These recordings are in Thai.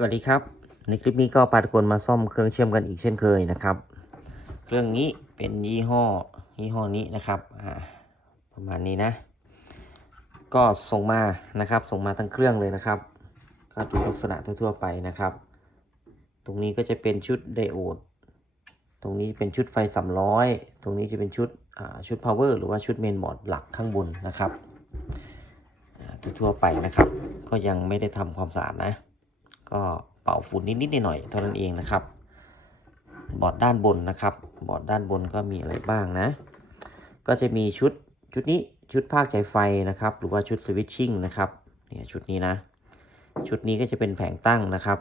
สวัสดีครับในคลิปนี้ก็พาทุกคนมาซ่อมเครื่องเชื่อมกันอีกเช่นเคยนะครับเครื่องนี้เป็นยี่ห้อนี้นะครับประมาณนี้นะก็ส่งมานะครับส่งมาทั้งเครื่องเลยนะครับก็ดูลักษณะทั่วๆไปนะครับตรงนี้ก็จะเป็นชุดไดโอดตรงนี้เป็นชุดไฟ300ตรงนี้จะเป็นชุด power หรือว่าชุดเมนบอร์ดหลักข้างบนนะครับทั่วไปนะครับก็ยังไม่ได้ทำความสะอาดนะก็เป่าฝุ่นนิดๆหน่อยๆเท่านั้นเองนะครับบอร์ดด้านบนนะครับบอร์ดด้านบนก็มีอะไรบ้างนะก็จะมีชุดนี้ชุดภาคจ่ายไฟนะครับหรือว่าชุดสวิตชิ่งนะครับเนี่ยชุดนี้นะชุดนี้ก็จะเป็นแผงตั้งนะครับ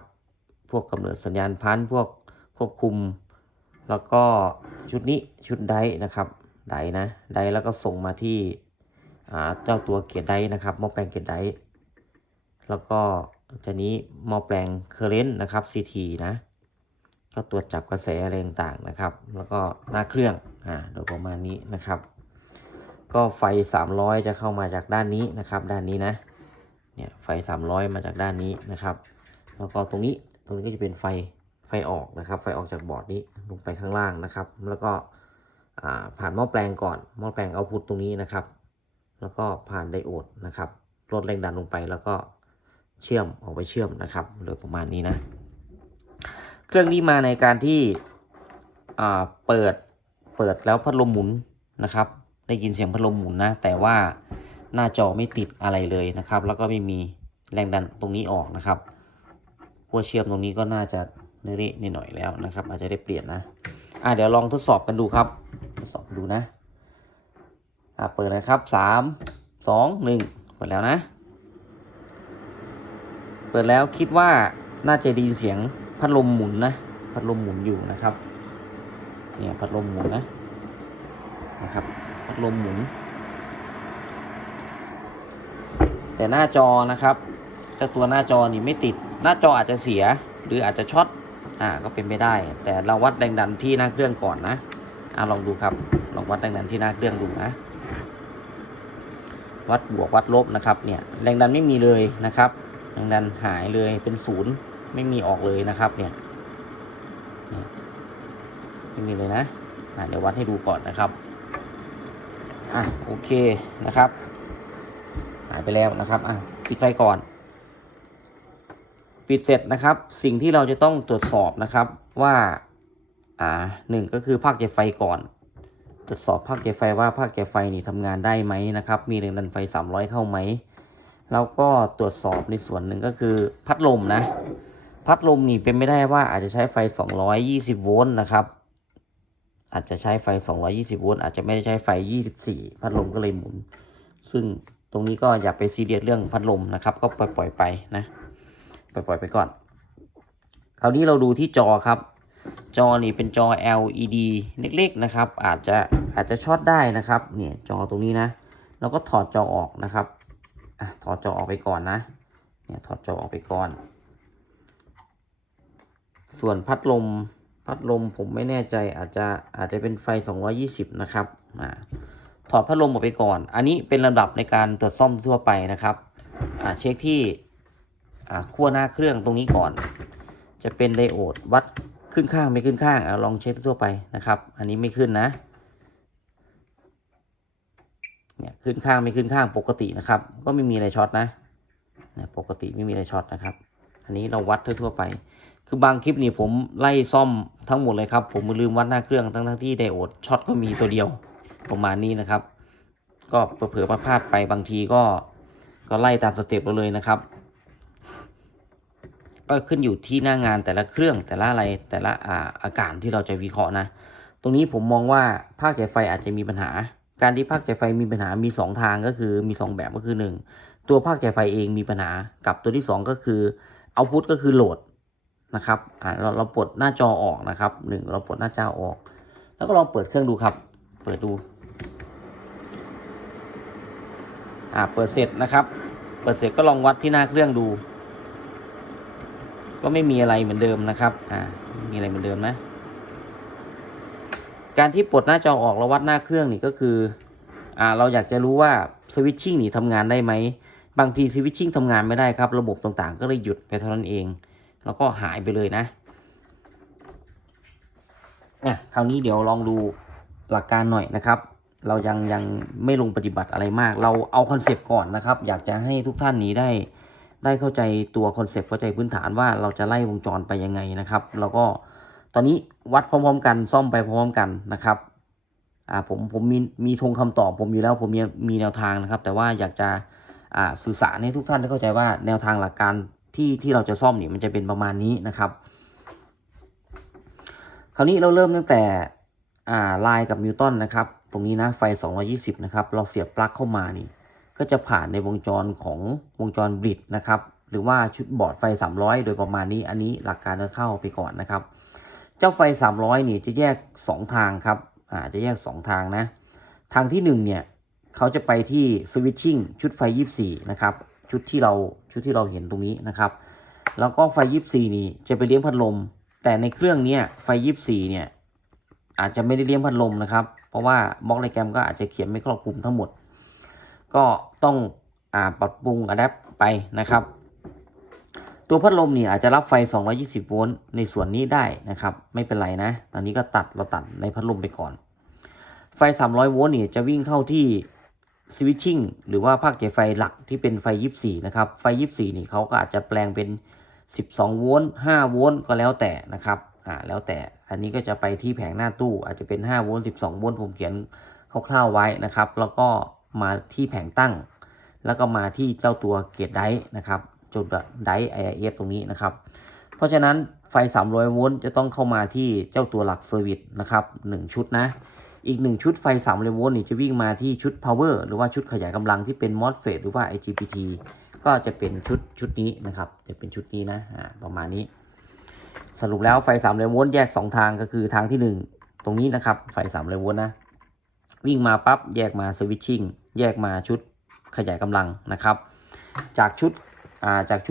พวกกำเนิดสัญญาณพันธุ์พวกควบคุมแล้วก็ชุดนี้ชุดไดนะครับไดแล้วก็ส่งมาที่เจ้าตัวเกียร์ไดนะครับหม้อแปลงเกียร์ไดแล้วก็จะนี้หม้อแปลงเคอร์เรนต์นะครับ CT นะก็ตรวจจับกระแสอะไรต่างๆนะครับแล้วก็หน้าเครื่องโดยประมาณนี้นะครับก็ไฟ300จะเข้ามาจากด้านนี้นะครับด้านนี้นะเนี่ยไฟ300มาจากด้านนี้นะครับแล้วก็ตรงนี้ก็จะเป็นไฟออกนะครับไฟออกจากบอร์ดนี้ลงไปข้างล่างนะครับแล้วก็ผ่านหม้อแปลงก่อนหม้อแปลงเอาพุตตรงนี้นะครับแล้วก็ผ่านไดโอดนะครับลดแรงดันลงไปแล้วก็เชื่อมออกไปเชื่อมนะครับโดยประมาณนี้นะเครื่องนี้มาในการที่เปิดแล้วพัดลมหมุนนะครับได้ยินเสียงพัดลมหมุนนะแต่ว่าหน้าจอไม่ติดอะไรเลยนะครับแล้วก็ไม่มีแรงดันตรงนี้ออกนะครับขั้วเชื่อมตรงนี้ก็น่าจะเละๆหน่อยแล้วนะครับอาจจะได้เปลี่ยนนะเดี๋ยวลองทดสอบกันดูครับทดสอบดูนะเปิดนะครับ3 2 1เปิดแล้วนะเปิดแล้วคิดว่าน่าจะได้ยินเสียงพัดลมหมุนนะพัดลมหมุนอยู่นะครับเนี่ยพัดลมหมุนนะครับพัดลมหมุนแต่หน้าจอนะครับเจ้าตัวหน้าจอนี่ไม่ติดหน้าจออาจจะเสียหรืออาจจะช็อตก็เป็นไปได้แต่เราวัดแรงดันที่หน้าเครื่องก่อนนะลองดูครับลองวัดแรงดันที่หน้าเครื่องดูนะวัดบวกวัดลบนะครับเนี่ยแรงดันไม่มีเลยนะครับแรงดันหายเลยเป็น0ไม่มีออกเลยนะครับเนี่ยไม่มีเลยนะเดี๋ยววัดให้ดูก่อนนะครับโอเคนะครับหายไปแล้วนะครับปิดไฟก่อนปิดเสร็จนะครับสิ่งที่เราจะต้องตรวจสอบนะครับว่า1ก็คือภาคจ่ายไฟก่อนตรวจสอบภาคจ่ายไฟว่าภาคจ่ายไฟนี่ทำงานได้ไหมนะครับมีแรงดันไฟ300เข้าไหมแล้วก็ตรวจสอบในส่วนหนึ่งก็คือพัดลมนะพัดลมนี่เป็นไม่ได้ว่าอาจจะใช้ไฟ220โวลต์นะครับอาจจะใช้ไฟ220โวลต์อาจจะไม่ได้ใช้ไฟ24พัดลมก็เลยหมุนซึ่งตรงนี้ก็อย่าไปซีเรียสเรื่องพัดลมนะครับก็ปล่อยไปนะปล่อยไปก่อนคราวนี้เราดูที่จอครับจอนี่เป็นจอ LED เล็กๆนะครับอาจจะช็อตได้นะครับเนี่ยจอตรงนี้นะเราก็ถอดจอออกนะครับถอดจอออกไปก่อนนะเนี่ยถอดจอออกไปก่อนส่วนพัดลมผมไม่แน่ใจอาจจะเป็นไฟ220นะครับถอดพัดลมออกไปก่อนอันนี้เป็นลำดับในการตรวจซ่อมทั่วไปนะครับเช็คที่ขั้วหน้าเครื่องตรงนี้ก่อนจะเป็นไดโอดวัดขึ้นข้างไม่ขึ้นข้างลองเช็คทั่วไปนะครับอันนี้ไม่ขึ้นนะเนี่ยขึ้นข้างไม่ขึ้นข้างปกตินะครับก็ไม่มีอะไรช็อตนะปกติไม่มีอะไรช็อตนะครับอันนี้เราวัดทั่วไปคือบางคลิปนี่ผมไล่ซ่อมทั้งหมดเลยครับผมลืมวัดหน้าเครื่องทั้งที่ไดโอดช็อตก็มีตัวเดียวประมาณนี้นะครับก็เผลอๆพลาดไปบางทีก็ไล่ตามสเต็ปเราเลยนะครับก็ขึ้นอยู่ที่หน้างานแต่ละเครื่องแต่ละอะไรแต่ละอาการที่เราจะวิเคราะห์นะตรงนี้ผมมองว่าภาคจ่ายไฟอาจจะมีปัญหาการที่ภาคจ่ายไฟมีปัญหามี2ทางก็คือมี2แบบก็คือ1ตัวภาคจ่ายไฟเองมีปัญหากับตัวที่2ก็คือเอาพุตก็คือโหลดนะครับเราปลดหน้าจอออกนะครับเราปลดหน้าจอออกแล้วก็ลองเปิดเครื่องดูครับเปิดดูเปิดเสร็จนะครับเปิดเสร็จก็ลองวัดที่หน้าเครื่องดูก็ไม่มีอะไรเหมือนเดิมนะครับมีอะไรเหมือนเดิมนะการที่ปลดหน้าจอออกแล้ววัดหน้าเครื่องนี่ก็คือเราอยากจะรู้ว่าสวิตชิ่งนี่ทำงานได้ไหมบางทีสวิตชิ่งทำงานไม่ได้ครับระบบต่างๆก็เลยหยุดไปเท่านั้นเอง แล้วก็หายไปเลยนะคราวนี้เดี๋ยวลองดูหลักการหน่อยนะครับ เรายังไม่ลงปฏิบัติอะไรมาก เราเอาคอนเซปต์ก่อนนะครับ อยากจะให้ทุกท่านนี้ได้เข้าใจตัวคอนเซปต์เข้าใจพื้นฐานว่าเราจะไล่วงจรไปยังไงนะครับแล้วก็ตอนนี้วัดพร้อมๆกันซ่อมไปพร้อมๆกันนะครับผมมีธงคำตอบผมอยู่แล้วผมมีแนวทางนะครับแต่ว่าอยากจะสื่อสารให้ทุกท่านได้เข้าใจว่าแนวทางหลักการที่เราจะซ่อมเนี่ยมันจะเป็นประมาณนี้นะครับคราวนี้เราเริ่มตั้งแต่ไลน์กับนิวตันนะครับตรงนี้นะไฟ220นะครับเราเสียบปลั๊กเข้ามานี่ก็จะผ่านในวงจรของวงจรบริดนะครับหรือว่าชุดบอร์ดไฟ300โดยประมาณนี้อันนี้หลักการจะเข้าไปก่อนนะครับเจ้าไฟ300นี่จะแยก2ทางครับจะแยก2ทางนะทางที่1เนี่ยเขาจะไปที่สวิตชิ่งชุดไฟ24นะครับชุดที่เราเห็นตรงนี้นะครับแล้วก็ไฟ24นี่จะไปเลี้ยงพัดลมแต่ในเครื่องนี้ไฟ24เนี่ยอาจจะไม่ได้เลี้ยงพัดลมนะครับเพราะว่าบล็อกไดแกรมก็อาจจะเขียนไม่ครอบคลุมทั้งหมดก็ต้องปรับปรุงอะแดปไปนะครับตัวพัดลมนี่อาจจะรับไฟ220โวลต์ในส่วนนี้ได้นะครับไม่เป็นไรนะตอนนี้ก็เราตัดในพัดลมไปก่อนไฟ300โวลต์นี่จะวิ่งเข้าที่สวิตชิ่งหรือว่าภาคจ่ายไฟหลักที่เป็นไฟ24นะครับไฟ24นี่เขาก็อาจจะแปลงเป็น12โวลต์5โวลต์ก็แล้วแต่นะครับแล้วแต่อันนี้ก็จะไปที่แผงหน้าตู้อาจจะเป็น5โวลต์12โวลต์ผมเขียนคร่าวๆไว้นะครับแล้วก็มาที่แผงตั้งแล้วก็มาที่เจ้าตัวเกียร์ไดร์นะครับจุดไดร์ IIF ตรงนี้นะครับเพราะฉะนั้นไฟ300โวลต์จะต้องเข้ามาที่เจ้าตัวหลักเซอร์วิสนะครับ1ชุดนะอีก1ชุดไฟ300โวลต์นี่จะวิ่งมาที่ชุด power หรือว่าชุดขยายกำลังที่เป็น MOSFET หรือว่า IGBT ก็จะเป็นชุดนี้นะครับจะเป็นชุดนี้นะประมาณนี้สรุปแล้วไฟ300โวลต์แยก2ทางก็คือทางที่1ตรงนี้นะครับไฟ300โวลต์นะวิ่งมาปั๊บแยกมาสวิตชิ่งแยกมาชุดขยายกำลังนะครับจากชุ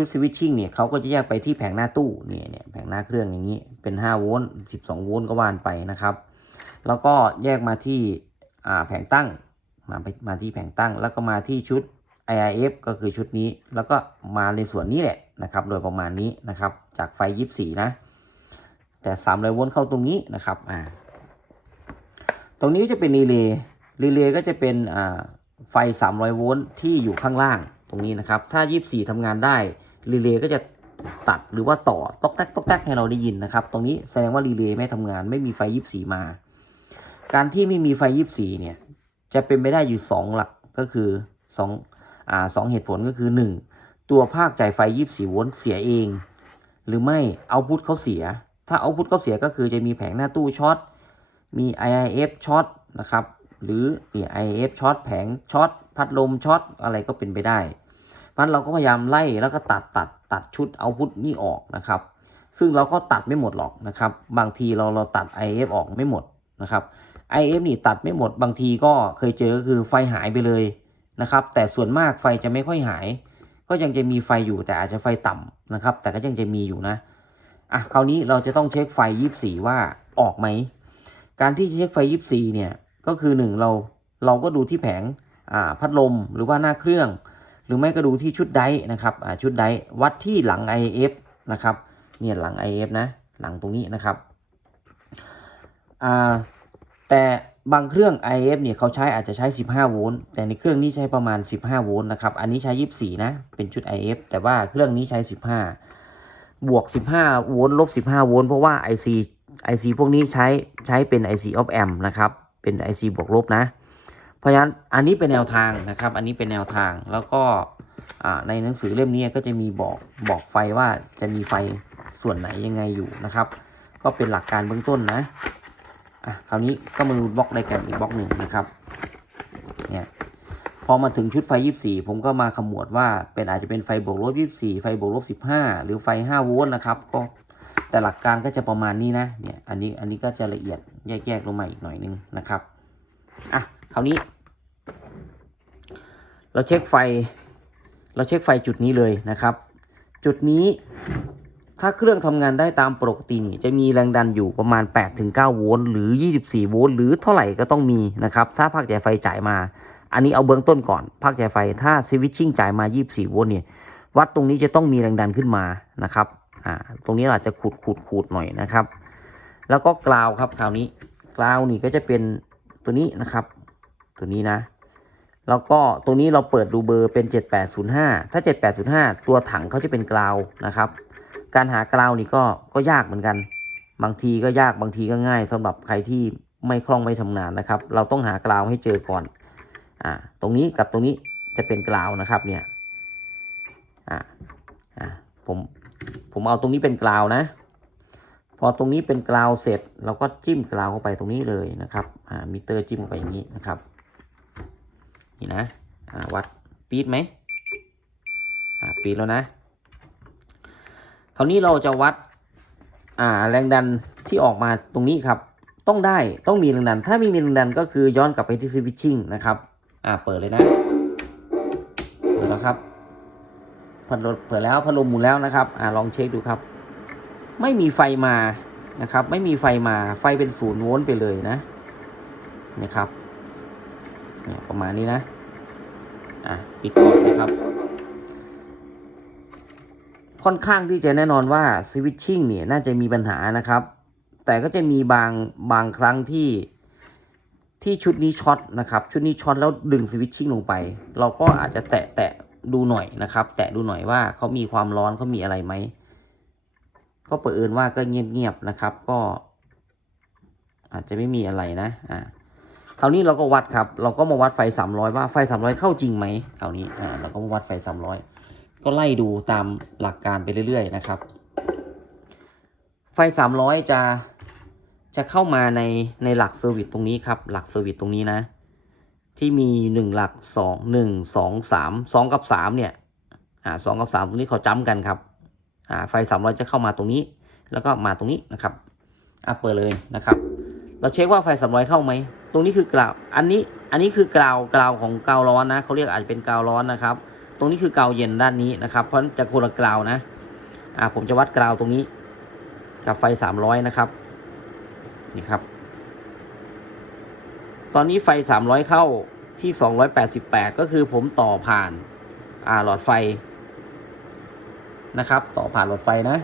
ดสวิตชิ่งเนี่ยเขาก็จะแยกไปที่แผงหน้าตู้เนี่ยแผงหน้าเครื่องอย่างนี้เป็น5โวลต์12โวลต์ก็ว่านไปนะครับแล้วก็แยกมาที่แผงตั้งมาที่แผงตั้งแล้วก็มาที่ชุด IIF ก็คือชุดนี้แล้วก็มาในส่วนนี้แหละนะครับโดยประมาณนี้นะครับจากไฟ24นะแต่300โวลต์เข้าตรงนี้นะครับตรงนี้จะเป็นรีเลย์ก็จะเป็นไฟ300โวลต์ที่อยู่ข้างล่างตรงนี้นะครับถ้า24ทำงานได้รีเลย์ก็จะตัดหรือว่าต่อตอกแตกให้เราได้ยินนะครับตรงนี้แสดงว่ารีเลย์ไม่ทำงานไม่มีไฟ24มาการที่ไม่มีไฟ24เนี่ยจะเป็นไปได้อยู่2หลักก็คือ2เหตุผลก็คือ1ตัวภาคจ่ายไฟ24โวลต์เสียเองหรือไม่เอาพุทเขาเสียถ้าเอาพุทเขาเสียก็คือจะมีแผงหน้าตู้ช็อตมี IIF ช็อตนะครับหรือIIF ช็อตแผงช็อตพัดลมช็อตอะไรก็เป็นไปได้เพราะเราก็พยายามไล่แล้วก็ตัดชุดเอาพุทนี่ออกนะครับซึ่งเราก็ตัดไม่หมดหรอกนะครับบางทีเราตัด IIF ออกไม่หมดนะครับ IIF นี่ตัดไม่หมดบางทีก็เคยเจอก็คือไฟหายไปเลยนะครับแต่ส่วนมากไฟจะไม่ค่อยหายก็ยังจะมีไฟอยู่แต่อาจจะไฟต่ำนะครับแต่ก็ยังจะมีอยู่นะคราวนี้เราจะต้องเช็คไฟ24ว่าออกไหมการที่จะเช็คไฟ24เนี่ยก็คือ1เราก็ดูที่แผงพัดลมหรือว่าหน้าเครื่องหรือไม่ก็ดูที่ชุดไดร์นะครับชุดไดร์วัดที่หลัง IF นะครับเนี่ยหลัง IF นะหลังตรงนี้นะครับแต่บางเครื่อง IF เนี่ยเขาใช้อาจจะใช้15โวลต์แต่ในเครื่องนี้ใช้ประมาณ15โวลต์นะครับอันนี้ใช้24นะเป็นชุด IF แต่ว่าเครื่องนี้ใช้15บวก15โวลต์ลบ15โวลต์เพราะว่า IC พวกนี้ใช้เป็น IC op amp นะครับเป็น IC บวกลบนะเพราะฉะนั้นอันนี้เป็นแนวทางนะครับอันนี้เป็นแนวทางแล้วก็ในหนังสือเล่มนี้ก็จะมีบอกไฟว่าจะมีไฟส่วนไหนยังไงอยู่นะครับก็เป็นหลักการเบื้องต้นนะคราวนี้ก็มาดูบล็อกไดแกรมอีกบล็อกหนึ่งนะครับเนี่ยพอมาถึงชุดไฟ24ผมก็มาขมวดว่าอาจจะเป็นไฟบวกลบ24ไฟบวกลบ15หรือไฟ5โวลต์นะครับก็แต่หลักการก็จะประมาณนี้นะเนี่ยอันนี้ก็จะละเอียดแยกลงมาอีกหน่อยนึงนะครับคราวนี้เราเช็คไฟจุดนี้เลยนะครับจุดนี้ถ้าเครื่องทำงานได้ตามปกตินี่จะมีแรงดันอยู่ประมาณ 8-9 โวลต์หรือ24โวลต์หรือเท่าไหร่ก็ต้องมีนะครับถ้าภาคจ่ายไฟจ่ายมาอันนี้เอาเบื้องต้นก่อนภาคจ่ายไฟถ้าสวิตชิ่งจ่ายมา24โวลต์เนี่ยวัดตรงนี้จะต้องมีแรงดันขึ้นมานะครับ ตรงนี้อาจจะขูดหน่อยนะครับแล้วก็กราวครับคราวนี้กราวนี่ก็จะเป็นตัวนี้นะครับตัวนี้นะแล้วก็ตรงนี้เราเปิดดูเบอร์เป็น7805ถ้า7805ตัวถังเขาจะเป็นกราวนะครับการหากราวนี่ก็ยากเหมือนกันบางทีก็ยากบางทีก็ง่ายสำหรับใครที่ไม่คล่องไม่ชำนาญนะครับเราต้องหากราวให้เจอก่อนตรงนี้กับตรงนี้จะเป็นกราวนะครับเนี่ยผมเอาตรงนี้เป็นกราวนะพอตรงนี้เป็นกราวเสร็จเราก็จิ้มกราวเข้าไปตรงนี้เลยนะครับมิเตอร์จิ้มเข้าไปอย่างนี้นะครับนี่นะวัดปี๊ดไหมปี๊ดแล้วนะคราวนี้เราจะวัดแรงดันที่ออกมาตรงนี้ครับต้องมีแรงดันถ้าไม่มีแรงดันก็คือย้อนกลับไปที่สวิตชิ่งนะครับเปิดเลยนะเปิดแล้วครับเปิดแล้วพัดลมหมุนแล้วนะครับลองเช็คดูครับไม่มีไฟมานะครับไม่มีไฟมาไฟเป็น0 โวลต์ไปเลยนะนะครับเนี่ยประมาณนี้นะปิดก่อนนะครับค่อนข้างที่จะแน่นอนว่าสวิตชิ่งเนี่ยน่าจะมีปัญหานะครับแต่ก็จะมีบางครั้งที่ชุดนี้ช็อตนะครับชุดนี้ช็อตแล้วดึงสวิตชิ่งลงไปเราก็อาจจะแตะดูหน่อยนะครับแตะดูหน่อยว่าเขามีความร้อนเขามีอะไรไหมก็เปิดว่าก็เงียบๆนะครับก็อาจจะไม่มีอะไรนะคราวนี้เราก็วัดครับเราก็มาวัดไฟ300ว่าไฟ300เข้าจริงไหมคราวนี้เราก็มาวัดไฟ300ก็ไล่ดูตามหลักการไปเรื่อยๆนะครับไฟ300จะเข้ามาในหลักเซอร์วิสตรงนี้ครับหลักเซอร์วิสตรงนี้นะที่มี1หลัก2 1 2 3 2กับ3เนี่ย2กับ3ตรงนี้เขาจ้ำกันครับไฟ300จะเข้ามาตรงนี้แล้วก็มาตรงนี้นะครับเปิดเลยนะครับเราเช็คว่าไฟ300เข้าไหมตรงนี้คือกราวอันนี้คือกราวของกาวร้อนนะเขาเรียกอาจจะเป็นกาวร้อนนะครับตรงนี้คือกาวเย็นด้านนี้นะครับเพราะจะคนละกราวนะผมจะวัดกราวตรงนี้กับไฟ300นะครับนี่ครับตอนนี้ไฟ300เข้าที่288ก็คือผมต่อผ่านหลอดไฟนะครับต่อผ่านหลอดไฟนะ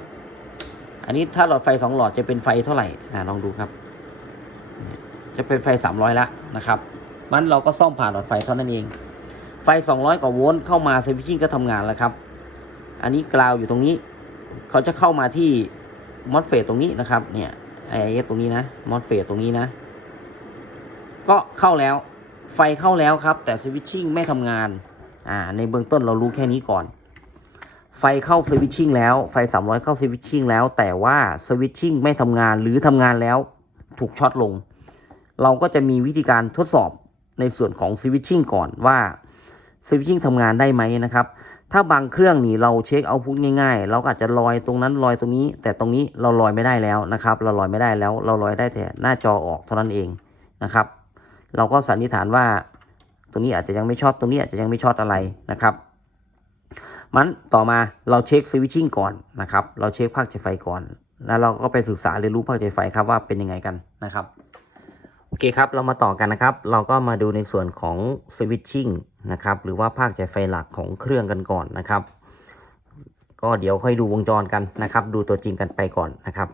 อันนี้ถ้าหลอดไฟ2หลอดจะเป็นไฟเท่าไหร่ลองดูครับจะเป็นไฟ300แล้วนะครับมันเราก็ซ่อมผ่านหลอดไฟเท่านั้นเองไฟ200กว่าโวลต์เข้ามาสวิตชิ่งก็ทำงานแล้วครับอันนี้กราวอยู่ตรงนี้เขาจะเข้ามาที่มอสเฟตตรงนี้นะครับเนี่ยตรงนี้นะมอสเฟตตรงนี้นะก็เข้าแล้วไฟเข้าแล้วครับแต่สวิตชิ่งไม่ทำงานในเบื้องต้นเรารู้แค่นี้ก่อนไฟเข้าสวิตชิ่งแล้วไฟ300เข้าสวิตชิ่งแล้วแต่ว่าสวิตชิ่งไม่ทำงานหรือทำงานแล้วถูกช็อตลงเราก็จะมีวิธีการทดสอบในส่วนของสวิตชิ่งก่อนว่าสวิตชิ่งทำงานได้ไหมนะครับถ้าบางเครื่องนี่เราเช็คเอาพุทง่ายๆเราอาจจะลอยตรงนั้นลอยตรงนี้แต่ตรงนี้เราลอยไม่ได้แล้วนะครับเราลอยไม่ได้แล้วเราลอยได้แต่หน้าจอออกเท่านั้นเองนะครับเราก็สันนิษฐานว่าตรงนี้อาจจะยังไม่ช็อตตรงนี้อาจจะยังไม่ช็อตอะไรนะครับมันต่อมาเราเช็คสวิตชิ่งก่อนนะครับเราเช็คภาคจ่ายไฟก่อนแล้วเราก็ไปศึกษาเรียนรู้ภาคจ่ายไฟครับว่าเป็นยังไงกันนะครับโอเคครับเรามาต่อกันนะครับเราก็มาดูในส่วนของสวิตชิ่งนะครับหรือว่าภาคจ่ายไฟหลักของเครื่องกันก่อนนะครับก็เดี๋ยวค่อยดูวงจรกันนะครับดูตัวจริงกันไปก่อนนะครับ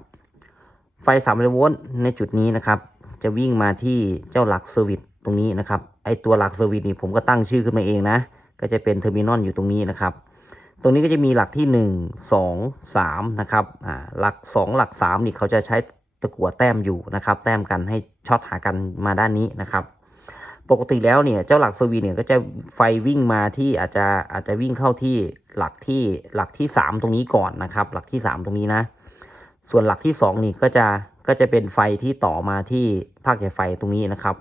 ไฟ300 โวลต์ในจุดนี้นะครับจะวิ่งมาที่เจ้าหลักเซอร์วิสตรงนี้นะครับไอตัวหลักเซอร์วิสนี่ผมก็ตั้งชื่อขึ้นมาเองนะก็จะเป็นเทอร์มินอลอยู่ตรงนี้นะครับตรงนี้ก็จะมีหลักที่1 2 3นะครับหลัก2หลัก3นี่เขาจะใช้ตะกั่วแต้มอยู่นะครับแต้มกันให้ช็อตหากันมาด้านนี้นะครับปกติแล้วเนี่ยเจ้าหลักเซอร์วิสเนี่ยก็จะไฟวิ่งมาที่อาจจะวิ่งเข้าที่หลักที่3ตรงนี้ก่อนนะครับหลักที่3ตรงนี้นะส่วนหลักที่2นี่ก็จะเป็นไฟที่ต่อมาที่ภาคจ่ายไฟตรงนี้นะครับ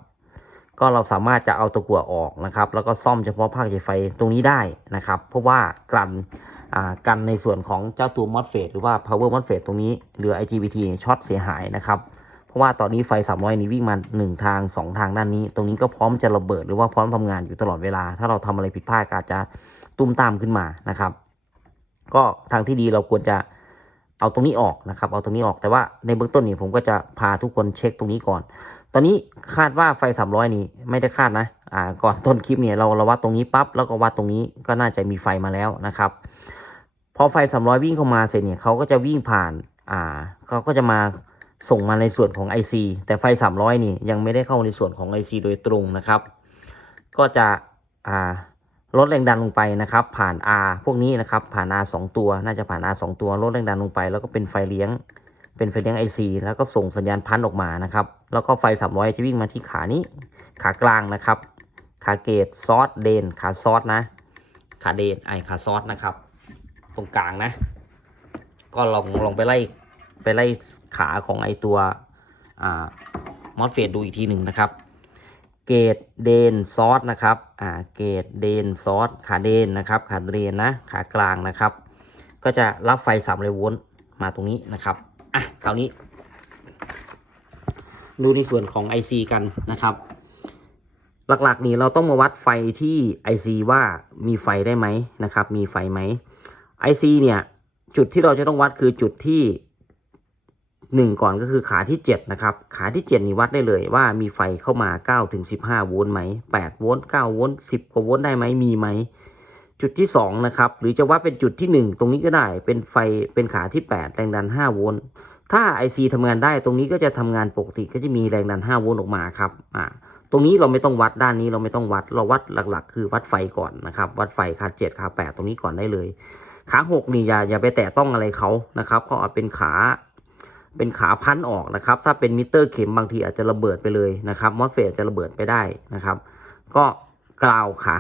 ก็เราสามารถจะเอาตะกั่วออกนะครับแล้วก็ซ่อมเฉพาะภาคจ่ายไฟตรงนี้ได้นะครับเพราะว่ากันในส่วนของเจ้าตัว MOSFET หรือว่า Power MOSFET ตรงนี้หรือ IGBT ช็อตเสียหายนะครับเพราะว่าตอนนี้ไฟ300นี้วิ่งมา1ทาง2ทางด้านนี้ตรงนี้ก็พร้อมจะระเบิดหรือว่าพร้อมทำงานอยู่ตลอดเวลาถ้าเราทำอะไรผิดพลาดอาจจะตุ้มตามขึ้นมานะครับก็ทางที่ดีเราควรจะเอาตรงนี้ออกนะครับเอาตรงนี้ออกแต่ว่าในเบื้องต้นนี่ผมก็จะพาทุกคนเช็คตรงนี้ก่อนตอนนี้คาดว่าไฟ300นี้ไม่ได้คาดนะก่อนต้นคลิปเนี่ยเราวัดตรงนี้ปั๊บแล้วก็วัดตรงนี้ก็น่าจะมีไฟมาแล้วนะครับ พอไฟ300วิ่งเข้ามาเสร็จเนี่ยเขาก็จะวิ่งผ่านเขาก็จะมาส่งมาในส่วนของ IC แต่ไฟ300นี่ยังไม่ได้เข้าในส่วนของ IC โดยตรงนะครับก็จะลดแรงดันลงไปนะครับผ่าน R พวกนี้นะครับผ่าน R 2 ตัวน่าจะผ่าน R 2 ตัวลดแรงดันลงไปแล้วก็เป็นไฟเลี้ยงIC แล้วก็ส่งสัญญาณพันออกมานะครับแล้วก็ไฟ300จะวิ่งมาที่ขานี้ขากลางนะครับขาเกตซอสเดนขาซอสนะขาเดนขาซอสนะครับตรงกลางนะก็ลองไปไล่ขาของตัวมอสเฟตดูอีกทีหนึ่งนะครับเกตเดนซอสนะครับเกตเดนซอสขาเดนนะครับขาเดนนะขากลางนะครับก็จะรับไฟ300 โวลต์มาตรงนี้นะครับคราวนี้ดูในส่วนของ IC กันนะครับหลักๆนี่เราต้องมาวัดไฟที่ IC ว่ามีไฟได้ไหมนะครับมีไฟไหม IC เนี่ยจุดที่เราจะต้องวัดคือจุดที่1ก่อนก็คือขาที่7นะครับขาที่7นี่วัดได้เลยว่ามีไฟเข้ามา9 ถึง 15 โวลต์ไหม8 โวลต์9 โวลต์10 กว่าโวลต์ได้ไหมมีไหมจุดที่2นะครับหรือจะวัดเป็นจุดที่1ตรงนี้ก็ได้เป็นไฟเป็นขาที่8แรงดัน5 โวลต์ถ้า IC ทำงานได้ตรงนี้ก็จะทำงานปกติก็จะมีแรงดัน5 โวลต์ออกมาครับตรงนี้เราไม่ต้องวัดด้านนี้เราไม่ต้องวัดเราวัดหลักๆคือวัดไฟก่อนนะครับวัดไฟขา7ขา8ตรงนี้ก่อนได้เลยขา6นี่อย่าไปแตะต้องอะไรเขานะครับเขาอาจเป็นขาพันออกนะครับถ้าเป็นมิเตอร์เข็มบางทีอาจจะระเบิดไปเลยนะครับมอสเฟตจะระเบิดไปได้นะครับก็กราวขา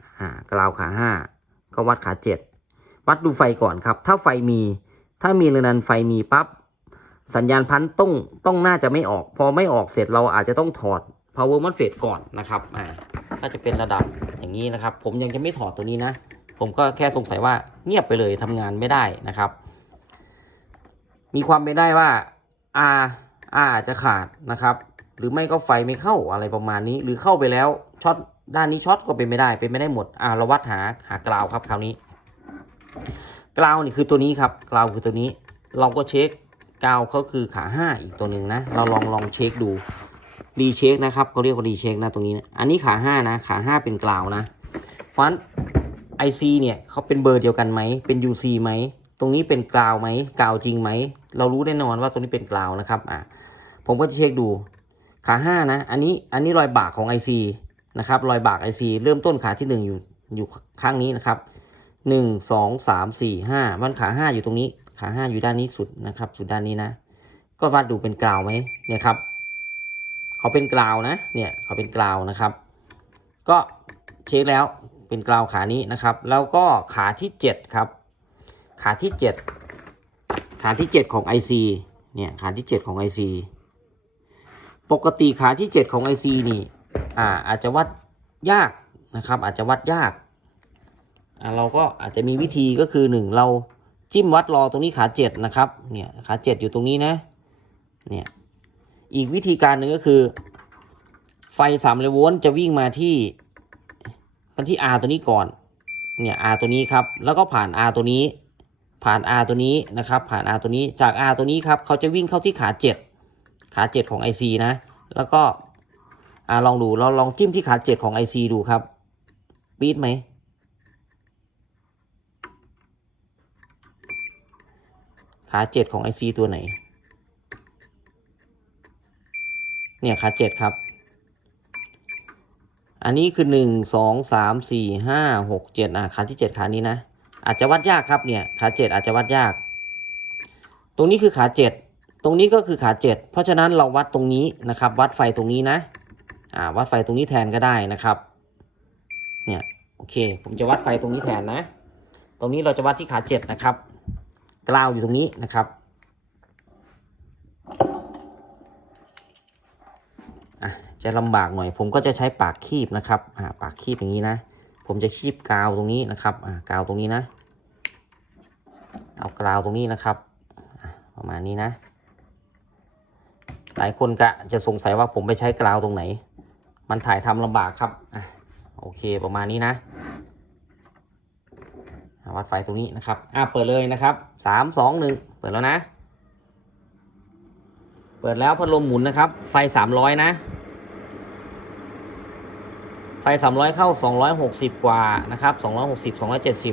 5กราวขา5ก็วัดขา7วัดดูไฟก่อนครับถ้ามีแรงดันไฟมีปั๊บสัญญาณพันต้องน่าจะไม่ออกพอไม่ออกเสร็จเราอาจจะต้องถอด power MOSFET ก่อนนะครับถ้าจะเป็นระดับอย่างนี้นะครับผมยังจะไม่ถอดตัวนี้นะผมก็แค่สงสัยว่าเงียบไปเลยทำงานไม่ได้นะครับมีความเป็นได้ว่าอาจจะขาดนะครับหรือไม่ก็ไฟไม่เข้าอะไรประมาณนี้หรือเข้าไปแล้วช็อตด้านนี้ช็อตก็เป็นไม่ได้หมดเราวัดหากราวครับคราวนี้กราวนี่คือตัวนี้ครับกราวคือตัวนี้เราก็เช็คกราวเขาคือขา5อีกตัวหนึ่งนะเราลองเช็คดูรีเช็คนะครับเขาเรียกว่ารีเช็คนะตรงนี้นะอันนี้ขา5นะขา5เป็นกราวนะเพราะฉะนั้น IC เนี่ยเขาเป็นเบอร์เดียวกันไหมเป็น UC ไหมตรงนี้เป็นกราวไหมกราวจริงไหมเรารู้แน่นอนว่าตรงนี้เป็นกราวนะครับผมก็จะเช็คดูขา5นะอันนี้รอยบากของ IC นะครับรอยบาก IC เริ่มต้นขาที่1อยู่ข้างนี้นะครับ1 2 3 4 5มันขา5อยู่ตรงนี้ขา5อยู่ด้านนี้สุดนะครับสุดด้านนี้นะก็วัดดูเป็นกราวไหมเนี่ยครับเขาเป็นกราวนะเนี่ยเขาเป็นกราวนะครับก็เช็คแล้วเป็นกราวขานี้นะครับแล้วก็ขาที่7ครับขาที่7ของ IC เนี่ยขาที่7ของ IC ปกติขาที่7ของ IC นี่อาจจะวัดยากนะครับอาจจะวัดยากเราก็อาจจะมีวิธีก็คือ1เราจิ้มวัดรอตรงนี้ขา7นะครับเนี่ยขา7อยู่ตรงนี้นะเนี่ยอีกวิธีการหนึ่งก็คือไฟ300 โวลต์จะวิ่งมาที่R ตัวนี้ก่อนเนี่ย R ตัวนี้ครับแล้วก็ผ่าน R ตัวนี้นะครับผ่าน R ตัวนี้จาก R ตัวนี้ครับเขาจะวิ่งเข้าที่ขา7ของ IC นะแล้วก็ลองดูเราลองจิ้มที่ขา7ของ IC ดูครับปี๊ดไหมขา7ของ IC ตัวไหนเนี่ยขา7ครับอันนี้คือ1 2 3 4 5 6 7ขาที่7ขานี้นะอาจจะวัดยากครับเนี่ยขา7อาจจะวัดยากตรงนี้คือขา7ตรงนี้ก็คือขา7เพราะฉะนั้นเราวัดตรงนี้นะครับวัดไฟตรงนี้นะวัดไฟตรงนี้แทนก็ได้นะครับเนี่ยโอเคผมจะวัดไฟตรงนี้แทนนะตรงนี้เราจะวัดที่ขา7นะครับกราวอยู่ตรงนี้นะครับจะลำบากหน่อยผมก็จะใช้ปากคีบนะครับปากคีบอย่างนี้นะผมจะคีบกาวตรงนี้นะครับกาวตรงนี้นะเอากาวตรงนี้นะครับประมาณนี้นะหลายคนก็จะสงสัยว่าผมไปใช้กาวตรงไหนมันถ่ายทำลำบากครับโอเคประมาณนี้นะวัดไฟตรงนี้นะครับเปิดเลยนะครับ3 2 1เปิดแล้วนะเปิดแล้วพัดลมหมุนนะครับไฟ300นะไฟ300เข้า260กว่านะครับ260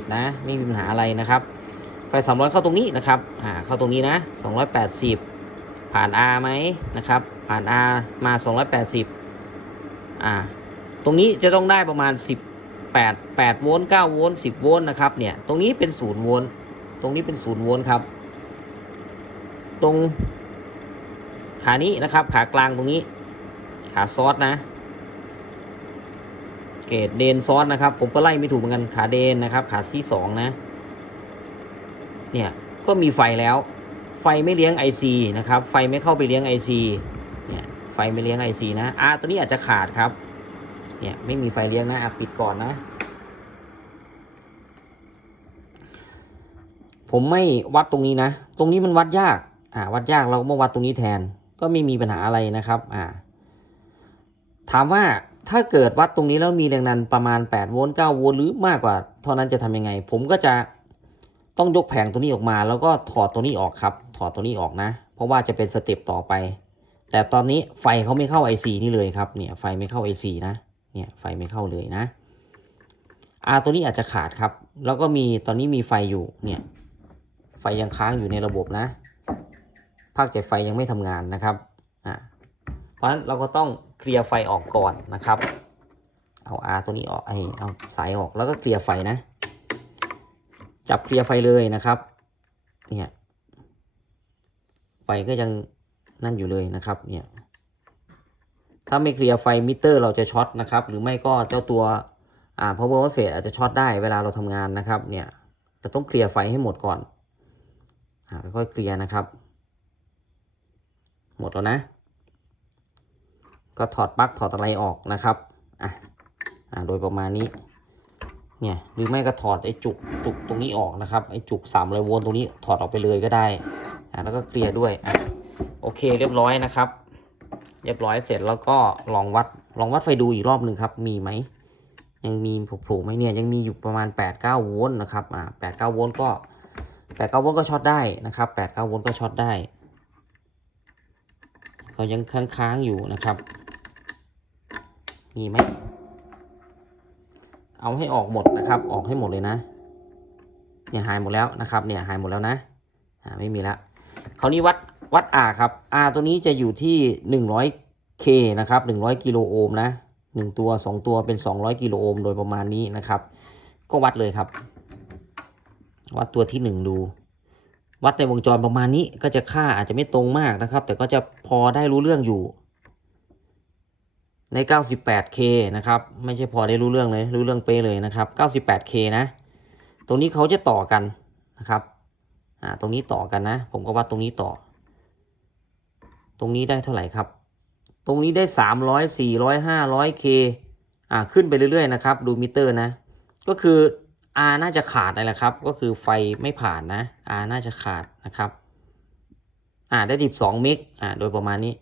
270นะไม่มีปัญหาอะไรนะครับ ไฟ300เข้าตรงนี้นะครับเข้าตรงนี้นะ280ผ่าน R ไหมนะครับผ่าน R มา280ตรงนี้จะต้องได้ประมาณ8โวลต์9โวลต์10โวลต์นะครับเนี่ยตรงนี้เป็น0โวลต์ตรงนี้เป็น0โวลต์ครับตรงขานี้นะครับขากลางตรงนี้ขาซอสนะเกรดเดนซอสนะครับผมก็ไล่ไม่ถูกเหมือนกันขาเดนนะครับขาที่2นะเนี่ยก็มีไฟแล้วไฟไม่เลี้ยง IC นะครับไฟไม่เข้าไปเลี้ยง IC เนี่ยไฟไม่เลี้ยง IC นะตัวนี้อาจจะขาดครับเนี่ยไม่มีไฟเลี้ยงนะปิดก่อนนะผมไม่วัดตรงนี้นะตรงนี้มันวัดยากวัดยากเราก็มาวัดตรงนี้แทนก็ไม่มีปัญหาอะไรนะครับถามว่าถ้าเกิดวัดตรงนี้แล้วมีแรงดันประมาณ8โวลต์9โวลต์หรือมากกว่าเท่านั้นจะทำยังไงผมก็จะต้องยกแผงตัวนี้ออกมาแล้วก็ถอดตัวนี้ออกครับถอดตัวนี้ออกนะเพราะว่าจะเป็นสเต็ปต่อไปแต่ตอนนี้ไฟเขาไม่เข้า IC นี่เลยครับเนี่ยไฟไม่เข้า IC นะเนี่ยไฟไม่เข้าเลยนะตัวนี้อาจจะขาดครับแล้วก็มีตอนนี้มีไฟอยู่เนี่ยไฟยังค้างอยู่ในระบบนะภาคจ่ายไฟยังไม่ทำงานนะครับเพราะฉะนั้นเราก็ต้องเคลียร์ไฟออกก่อนนะครับเอาตัวนี้ออกเอาสายออกแล้วก็เคลียร์ไฟนะจับเคลียร์ไฟเลยนะครับเนี่ยไฟก็ยังนั่นอยู่เลยนะครับเนี่ยถ้าไม่เคลียร์ไฟมิเตอร์เราจะช็อตนะครับหรือไม่ก็เจ้าตัวpower MOSFET อาจจะช็อตได้เวลาเราทำงานนะครับเนี่ยเราต้องเคลียร์ไฟให้หมดก่อนค่อยๆเคลียร์นะครับหมดแล้วนะก็ถอดปลั๊กถอดอะไรออกนะครับโดยประมาณนี้เนี่ยหรือไม่ก็ถอดไอ้จุกตรงนี้ออกนะครับไอ้จุก300โวลต์ตรงนี้ถอดออกไปเลยก็ได้แล้วก็เคลียร์ด้วยโอเคเรียบร้อยนะครับเรียบร้อยเสร็จแล้วก็ลองวัดไฟดูอีกรอบหนึ่งครับมีไหมยังมีโผล่ไหมเนี่ยยังมีอยู่ประมาณ8-9โวลต์นะครับ8-9โวลต์ก็8-9โวลต์ก็ช็อตได้นะครับ8-9โวลต์ก็ช็อตได้ก็ยังค้างอยู่นะครับมีไหมเอาให้ออกหมดนะครับออกให้หมดเลยนะเนี่ยหายหมดแล้วนะครับเนี่ยหายหมดแล้วนะไม่มีแล้วคราวนี้วัด R ครับ R ตัวนี้จะอยู่ที่100K นะครับ100กิโลโอห์มนะ1ตัว2ตัวเป็น200กิโลโอห์มโดยประมาณนี้นะครับก็วัดเลยครับวัดตัวที่1ดูวัดในวงจรประมาณนี้ก็จะค่าอาจจะไม่ตรงมากนะครับแต่ก็จะพอได้รู้เรื่องอยู่ใน 98K นะครับไม่ใช่พอได้รู้เรื่องเลยรู้เรื่องเป๊ะเลยนะครับ 98K นะตรงนี้เขาจะต่อกันนะครับตรงนี้ต่อกันนะผมก็วัดตรงนี้ต่อตรงนี้ได้เท่าไหร่ครับตรงนี้ได้300 400 500K ขึ้นไปเรื่อยๆนะครับดูมิเตอร์นะก็คือ R น่าจะขาดนั่นแหละครับก็คือไฟไม่ผ่านนะ R น่าจะขาดนะครับได้12เมกโดยประมาณนี้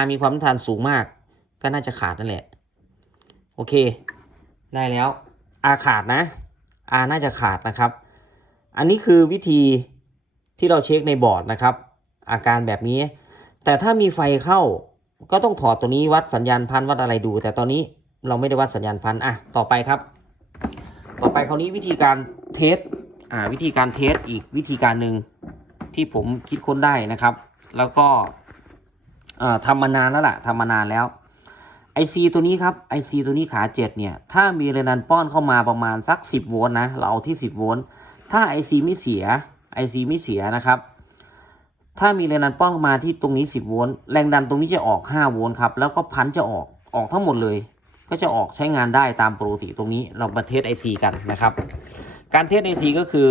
R มีความต้านทานสูงมากก็น่าจะขาดนั่นแหละโอเคได้แล้ว R ขาดนะ R น่าจะขาดนะครับอันนี้คือวิธีที่เราเช็คในบอร์ดนะครับอาการแบบนี้แต่ถ้ามีไฟเข้าก็ต้องถอดตัวนี้วัดสัญญาณพันวัดอะไรดูแต่ตอนนี้เราไม่ได้วัดสัญญาณพันต่อไปครับต่อไปคราวนี้วิธีการเทสวิธีการเทสอีกวิธีการหนึ่งที่ผมคิดค้นได้นะครับแล้วก็ทำมานานแล้วล่ะทำมานานแล้ว IC ตัวนี้ครับ IC ตัวนี้ขา7เนี่ยถ้ามีแรงดันป้อนเข้ามาประมาณสัก10โวลต์นะเราเอาที่10โวลต์ถ้า IC ไม่เสียนะครับถ้ามีแรงดันป้อนเข้ามาที่ตรงนี้10โวลต์แรงดันตรงนี้จะออก5โวลต์ครับแล้วก็พันจะออกทั้งหมดเลยก็จะออกใช้งานได้ตามปกติตรงนี้เรามาเทส IC กันนะครับการเทส IC ก็คือ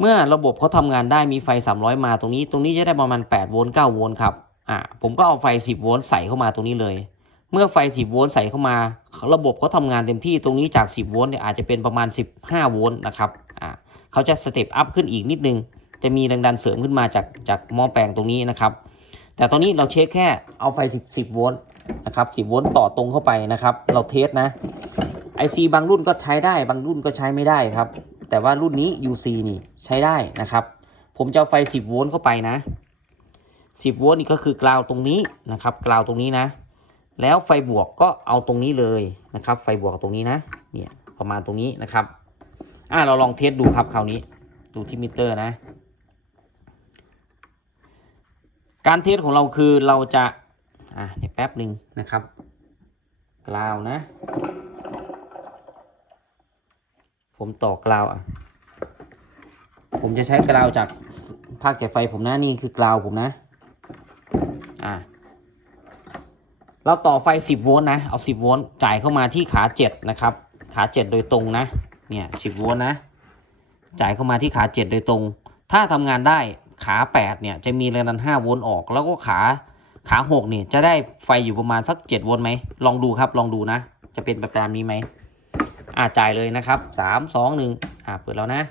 เมื่อระบบเขาทำงานได้มีไฟ300มาตรงนี้จะได้ประมาณ8โวลต์9โวลต์ครับผมก็เอาไฟ10โวลต์ใส่เข้ามาตรงนี้เลยเมื่อไฟ10โวลต์ใส่เข้ามาระบบเขาทำงานเต็มที่ตรงนี้จาก10โวลต์เนี่ยอาจจะเป็นประมาณ15โวลต์นะครับเขาจะสเต็ปอัพขึ้นอีกนิดนึงจะมีแรงดันเสริมขึ้นมาจากหม้อแปลงตรงนี้นะครับแต่ตอนนี้เราเช็คแค่เอาไฟ10โวลต์นะครับ10โวลต์ต่อตรงเข้าไปนะครับเราเทสนะ IC บางรุ่นก็ใช้ได้บางรุ่นก็ใช้ไม่ได้ครับแต่ว่ารุ่นนี้ UC นี่ใช้ได้นะครับผมจะเอาไฟ10โวลต์เข้าไปนะ10โวลต์นี่ก็คือกราวตรงนี้นะครับกราวตรงนี้นะแล้วไฟบวกก็เอาตรงนี้เลยนะครับไฟบวกตรงนี้นะเนี่ยประมาณตรงนี้นะครับเราลองเทสดูครับคราวนี้ ดูที่มิเตอร์นะการเทสของเราคือเราจะเดี๋ยวแป๊บหนึ่งนะครับกราวนะผมต่อกราวผมจะใช้กราวจากภาคจ่ายไฟผมนะนี่คือกราวผมนะเราต่อไฟ10 โวลต์นะเอา10 โวลต์จ่ายเข้ามาที่ขา7นะครับขา7โดยตรงนะเนี่ย10 โวลต์นะจ่ายเข้ามาที่ขา7โดยตรงถ้าทำงานได้ขา8เนี่ยจะมีแรงดัน5 โวลต์ออกแล้วก็ขา6เนี่ยจะได้ไฟอยู่ประมาณสัก7 โวลต์ไหมลองดูครับลองดูนะจะเป็นแบบนี้ไหมจ่ายเลยนะครับ3 2 1เปิดแล้วนะ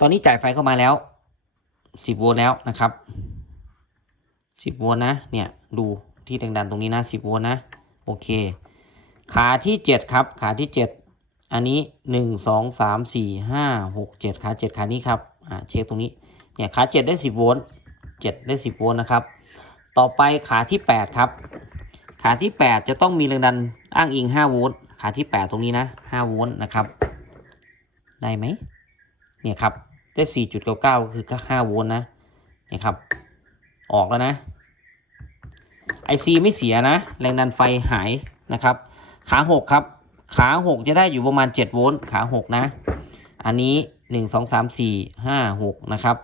ตอนนี้จ่ายไฟเข้ามาแล้ว10 โวลต์แล้วนะครับ10 โวลต์นะเนี่ยดูที่แรงดันตรงนี้นะ10 โวลต์นะโอเคขาที่7ครับขาที่7อันนี้1 2 3 4 5 6 7ขา7ขานี้ครับเช็คตรงนี้เนี่ยขา7ได้10 โวลต์7ได้10 โวลต์นะครับต่อไปขาที่8ครับขาที่8จะต้องมีแรงดันอ้างอิง5 โวลต์ขาที่8ตรงนี้นะ5 โวลต์นะครับได้ไหมเนี่ยครับได้4.99ก็คือ5 โวลต์นะเนี่ยครับออกแล้วนะIC ไม่เสียนะแรงดันไฟหายนะครับขา6ครับขา6จะได้อยู่ประมาณ7 โวลต์ขา6นะอันนี้1 2 3 4 5 6นะครับ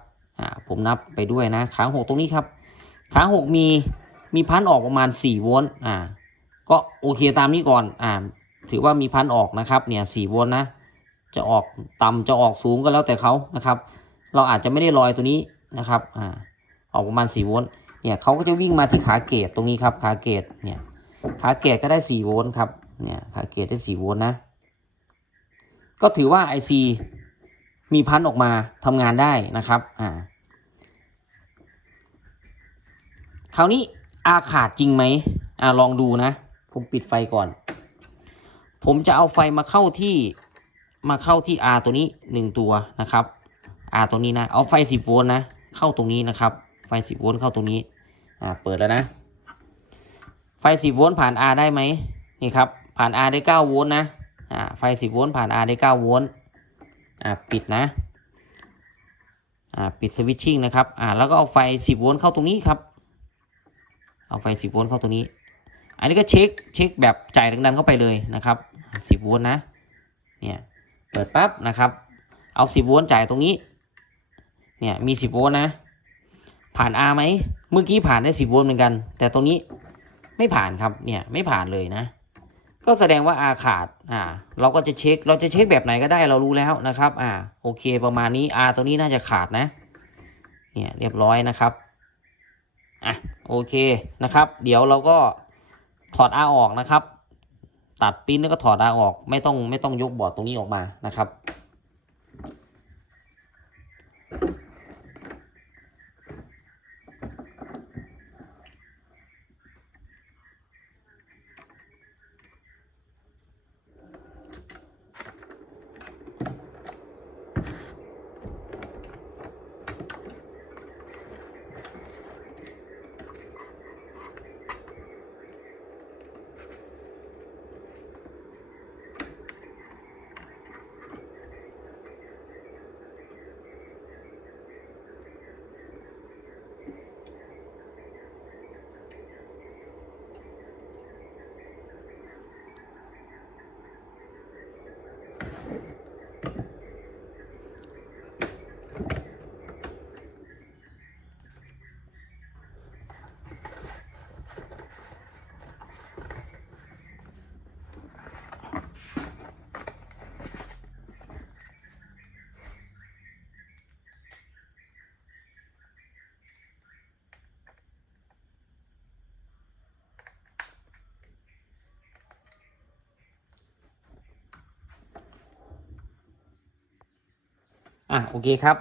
ผมนับไปด้วยนะขา6ตรงนี้ครับขา6มีพันออกประมาณ4 โวลต์ก็โอเคตามนี้ก่อนถือว่ามีพันออกนะครับเนี่ย4 โวลต์นะจะออกต่ำจะออกสูงก็แล้วแต่เขานะครับเราอาจจะไม่ได้ลอยตัวนี้นะครับออกประมาณ4 โวลต์เนี่ยเขาก็จะวิ่งมาที่ขาเกตตรงนี้ครับขาเกตเนี่ยขาเกตก็ได้4 โวลต์ครับเนี่ยขาเกตได้4 โวลต์นะก็ถือว่า IC มีพันออกมาทำงานได้นะครับคราวนี้ขาดจริงไหมลองดูนะผมปิดไฟก่อนผมจะเอาไฟมาเข้าที่R ตัวนี้1ตัวนะครับR ตัวนี้นะเอาไฟ10 โวลต์นะเข้าตรงนี้นะครับไฟ10 โวลต์เข้าตรงนี้เปิดแล้วนะไฟ10 โวลต์ผ่าน R ได้ไหมนี่ครับผ่าน R ได้9 โวลต์นะไฟ10 โวลต์ผ่าน R ได้9 โวลต์ปิดนะปิดสวิตชิ่งนะครับแล้วก็เอาไฟ10 โวลต์เข้าตรงนี้ครับเอาไฟ10 โวลต์เข้าตรงนี้อันนี้ก็เช็คแบบจ่ายแรงดันเข้าไปเลยนะครับ10 โวลต์นะเนี่ยเปิดปั๊บนะครับเอา10 โวลต์จ่ายตรงนี้เนี่ยมี10 โวลต์นะผ่าน R ไหมเมื่อกี้ผ่านได้10 โวลต์เหมือนกันแต่ตรงนี้ไม่ผ่านครับเนี่ยไม่ผ่านเลยนะก็แสดงว่า R ขาดเราก็จะเช็คแบบไหนก็ได้เรารู้แล้วนะครับโอเคประมาณนี้ R ตัวนี้น่าจะขาดนะเนี่ยเรียบร้อยนะครับโอเคนะครับเดี๋ยวเราก็ถอด R ออกนะครับตัดปิ้นแล้วก็ถอด R ออกไม่ต้องยกบอร์ดตรงนี้ออกมานะครับโอเคครับ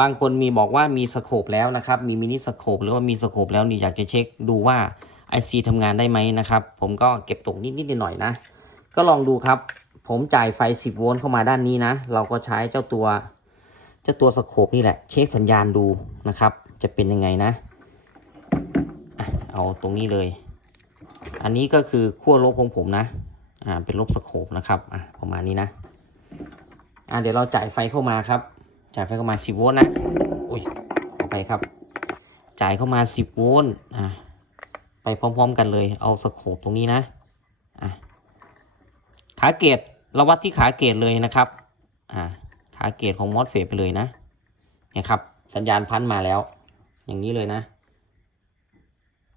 บางคนมีบอกว่ามีสโคปแล้วนะครับมีมินิสโคปหรือว่ามีสโคปแล้วนี่อยากจะเช็คดูว่า IC ทำงานได้ไหมนะครับผมก็เก็บตกนิดหน่อยนะก็ลองดูครับผมจ่ายไฟ10 โวลต์เข้ามาด้านนี้นะเราก็ใช้เจ้าตัวสโคปนี่แหละเช็คสัญญาณดูนะครับจะเป็นยังไงนะเอาตรงนี้เลยอันนี้ก็คือขั้วลบของผมนะเป็นลบสโคปนะครับประมาณนี้นะเดี๋ยวเราจ่ายไฟเข้ามาครับ จ่ายไฟเข้ามา10 โวลต์นะอุ้ยขอไปครับจ่ายเข้ามา10 โวลต์ไปพร้อมๆกันเลยเอาสโคปตรงนี้นะขาเกตเราวัดที่ขาเกตเลยนะครับขาเกตของมอสเฟตไปเลยนะเนี่ยครับสัญญาณพันมาแล้วอย่างนี้เลยนะ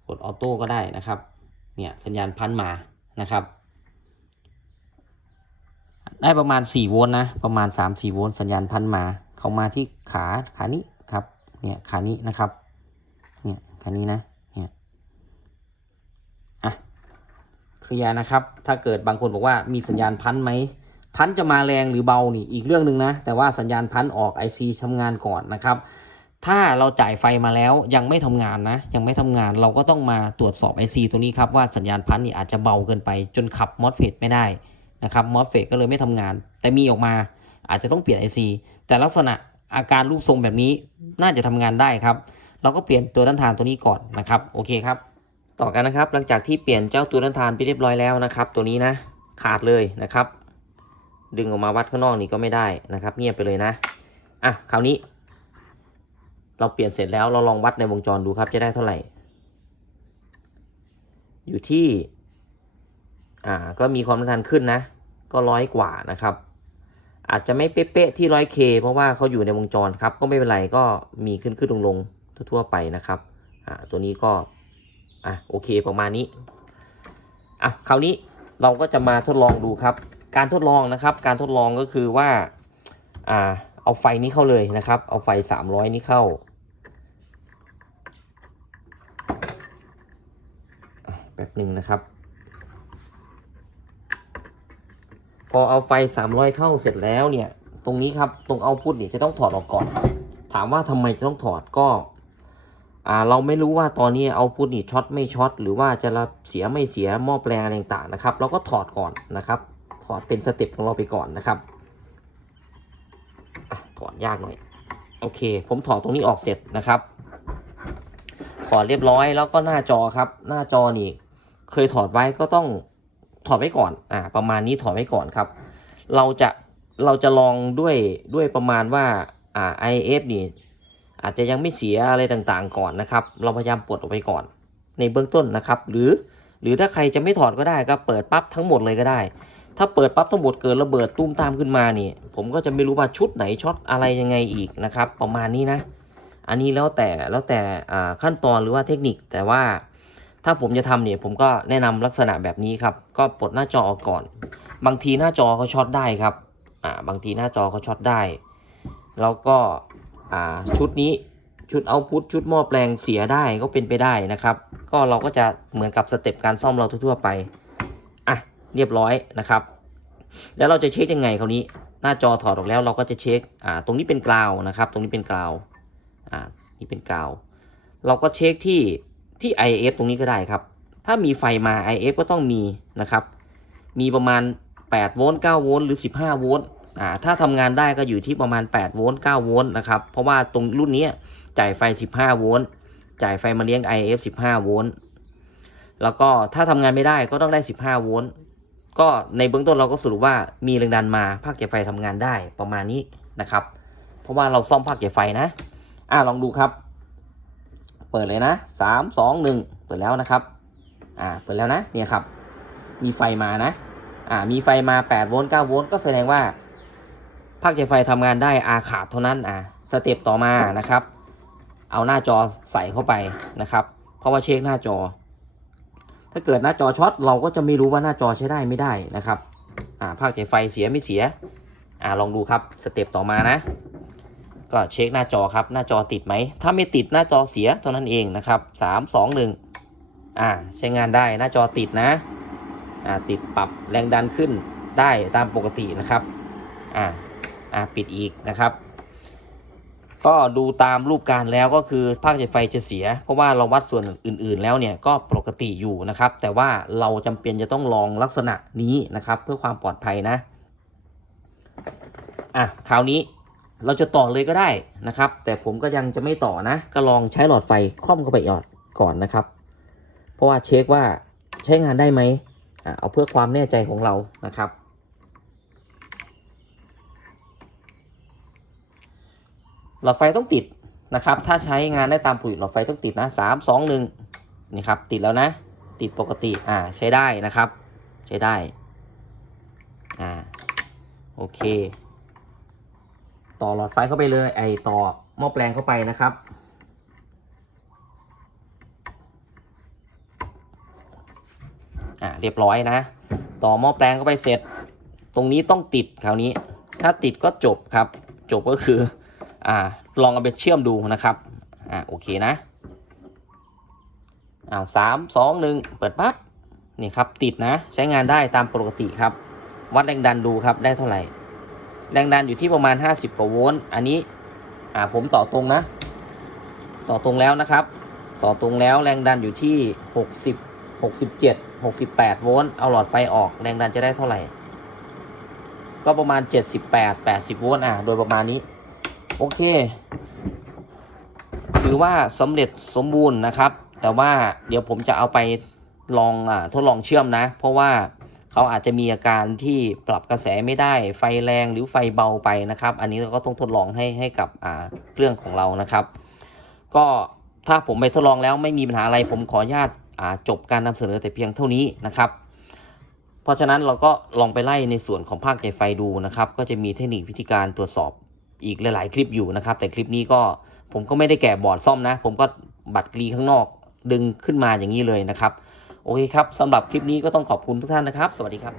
กดออโต้ก็ได้นะครับเนี่ยสัญญาณพันมานะครับได้ประมาณ4 โวลต์นะประมาณ 3-4 โวลต์สัญญาณพันมาเข้ามาที่ขานี้ครับเนี่ยขานี้นะครับเนี่ยขานี้นะเนี่ยเคลียร์นะครับถ้าเกิดบางคนบอกว่ามีสัญญาณพันไหมพันจะมาแรงหรือเบานี่อีกเรื่องหนึ่งนะแต่ว่าสัญญาณพันออก IC ทำงานก่อนนะครับถ้าเราจ่ายไฟมาแล้วยังไม่ทำงานนะยังไม่ทำงานเราก็ต้องมาตรวจสอบ IC ตัวนี้ครับว่าสัญญาณพันนี่อาจจะเบาเกินไปจนขับ MOSFET ไม่ได้นะครับ MOSFET ก็เลยไม่ทำงานแต่มีออกมาอาจจะต้องเปลี่ยน IC แต่ลักษณะอาการรูปทรงแบบนี้น่าจะทำงานได้ครับเราก็เปลี่ยนตัวต้านทานตัวนี้ก่อนนะครับโอเคครับต่อกันนะครับหลังจากที่เปลี่ยนเจ้าตัวต้านทานไปเรียบร้อยแล้วนะครับตัวนี้นะขาดเลยนะครับดึงออกมาวัดข้างนอกนี่ก็ไม่ได้นะครับเงียบไปเลยนะคราวนี้เราเปลี่ยนเสร็จแล้วเราลองวัดในวงจรดูครับจะได้เท่าไหร่อยู่ที่ก็มีความต้านทานขึ้นนะก็100 กว่านะครับอาจจะไม่เป๊ะๆที่100K เพราะว่าเขาอยู่ในวงจรครับก็ไม่เป็นไรก็มีขึ้นลงทั่วไปนะครับตัวนี้ก็โอเคประมาณนี้คราวนี้เราก็จะมาทดลองดูครับการทดลองนะครับการทดลองก็คือว่าเอาไฟนี้เข้าเลยนะครับเอาไฟ300นี้เข้าแป๊บหนึ่งนะครับพอเอาไฟ300เข้าเสร็จแล้วเนี่ยตรงนี้ครับตรงเอาท์พุตเนี่ยจะต้องถอดออกก่อนถามว่าทำไมจะต้องถอดก็เราไม่รู้ว่าตอนนี้เอาท์พุตนี่ช็อตไม่ช็อตหรือว่าจะเสียไม่เสียหม้อแปลงอะไรต่างๆนะครับเราก็ถอดก่อนนะครับถอดเป็นสเต็ปของเราไปก่อนนะครับถอดยากหน่อยโอเคผมถอดตรงนี้ออกเสร็จนะครับถอดเรียบร้อยแล้วก็หน้าจอครับหน้าจอนี่เคยถอดไว้ก็ต้องถอดไว้ก่อนประมาณนี้ถอดไว้ก่อนครับเราจะลองด้วยประมาณว่าIF นี่อาจจะยังไม่เสียอะไรต่างๆก่อนนะครับเราพยายามปลดออกไปก่อนในเบื้องต้นนะครับหรือถ้าใครจะไม่ถอดก็ได้ก็เปิดปั๊บทั้งหมดเลยก็ได้ถ้าเปิดปั๊บทั้งหมดเกิดระเบิดตุ้มตามขึ้นมานี่ผมก็จะไม่รู้ว่าชุดไหนช็อตอะไรยังไงอีกนะครับประมาณนี้นะอันนี้แล้วแต่ขั้นตอนหรือว่าเทคนิคแต่ว่าถ้าผมจะทำเนี่ยผมก็แนะนำลักษณะแบบนี้ครับก็ปลดหน้าจอออกก่อนบางทีหน้าจอเขาช็อตได้ครับบางทีหน้าจอเขาช็อตได้แล้วก็ชุดนี้ชุดเอาท์พุตชุดหม้อแปลงเสียได้ก็เป็นไปได้นะครับก็เราก็จะเหมือนกับสเต็ปการซ่อมเราทั่วๆไปเรียบร้อยนะครับแล้วเราจะเช็คยังไงคราวนี้หน้าจอถอดออกแล้วเราก็จะเช็คตรงนี้เป็นกราวนะครับตรงนี้เป็นกราวนี่เป็นกราวเราก็เช็คที่ IF ตรงนี้ก็ได้ครับถ้ามีไฟมา IF ก็ต้องมีนะครับมีประมาณ8 โวลต์9 โวลต์หรือ15 โวลต์ถ้าทำงานได้ก็อยู่ที่ประมาณ8 โวลต์9 โวลต์นะครับเพราะว่าตรงรุ่นนี้จ่ายไฟ15 โวลต์จ่ายไฟมาเลี้ยง IF 15 โวลต์แล้วก็ถ้าทำงานไม่ได้ก็ต้องได้15 โวลต์ก็ในเบื้องต้นเราก็สรุปว่ามีแรงดันมาภาคจ่ายไฟทำงานได้ประมาณนี้นะครับเพราะว่าเราซ่อมภาคจ่ายไฟนะลองดูครับเปิดเลยนะ3 2 1เปิดแล้วนะครับเปิดแล้วนะเนี่ยครับมีไฟมานะมีไฟมา8 โวลต์9 โวลต์ก็แสดงว่าภาคจ่ายไฟทำงานได้ขาดเท่านั้นสเต็ปต่อมานะครับเอาหน้าจอใส่เข้าไปนะครับเพราะว่าเช็คหน้าจอถ้าเกิดหน้าจอช็อตเราก็จะไม่รู้ว่าหน้าจอใช้ได้ไม่ได้นะครับภาคจ่ายไฟเสียไม่เสียลองดูครับสเต็ปต่อมานะก็เช็คหน้าจอครับหน้าจอติดไหมถ้าไม่ติดหน้าจอเสียเท่านั้นเองนะครับ3 2 1ใช้งานได้หน้าจอติดนะติดปรับแรงดันขึ้นได้ตามปกตินะครับปิดอีกนะครับก็ดูตามรูปการแล้วก็คือภาคจ่ายไฟจะเสียเพราะว่าเราวัดส่วนอื่นๆแล้วเนี่ยก็ปกติอยู่นะครับแต่ว่าเราจำเป็นจะต้องลองลักษณะนี้นะครับเพื่อความปลอดภัยนะคราวนี้เราจะต่อเลยก็ได้นะครับแต่ผมก็ยังจะไม่ต่อนะก็ลองใช้หลอดไฟค่อมเข้าไปก่อนนะครับเพราะว่าเช็คว่าใช้งานได้ไหมเอาเพื่อความแน่ใจของเรานะครับ หลอดไฟต้องติดนะครับถ้าใช้งานได้ตามปกติหลอดไฟต้องติดนะ3 2 1นี่ครับติดแล้วนะติดปกติใช้ได้นะครับใช้ได้โอเคต่อหลอดไฟเข้าไปเลยต่อหม้อแปลงเข้าไปนะครับเรียบร้อยนะต่อหม้อแปลงเข้าไปเสร็จตรงนี้ต้องติดคราวนี้ถ้าติดก็จบครับจบก็คือลองเอาไปเชื่อมดูนะครับโอเคนะ3 2 1เปิดปั๊บนี่ครับติดนะใช้งานได้ตามปกติครับวัดแรงดันดูครับได้เท่าไหร่แรงดันอยู่ที่ประมาณ50กว่าโวลต์อันนี้ผมต่อตรงนะต่อตรงแล้วนะครับต่อตรงแล้วแรงดันอยู่ที่60 67 68โวลต์เอาหลอดไฟออกแรงดันจะได้เท่าไหร่ก็ประมาณ78 80โวลต์โดยประมาณนี้โอเคถือว่าสำเร็จสมบูรณ์นะครับแต่ว่าเดี๋ยวผมจะเอาไปลองทดลองเชื่อมนะเพราะว่าเขาอาจจะมีอาการที่ปรับกระแสไม่ได้ไฟแรงหรือไฟเบาไปนะครับอันนี้เราก็ต้องทดลองให้กับเครื่องของเรานะครับก็ถ้าผมไปทดลองแล้วไม่มีปัญหาอะไรผมขออนุญาตจบการนำเสนอแต่เพียงเท่านี้นะครับเพราะฉะนั้นเราก็ลองไปไล่ในส่วนของภาคจ่ายไฟดูนะครับก็จะมีเทคนิควิธีการตรวจสอบอีกหลายๆคลิปอยู่นะครับแต่คลิปนี้ก็ผมก็ไม่ได้แกะบอร์ดซ่อมนะผมก็บัตรกรีข้างนอกดึงขึ้นมาอย่างนี้เลยนะครับโอเคครับสำหรับคลิปนี้ก็ต้องขอบคุณทุกท่านนะครับสวัสดีครับ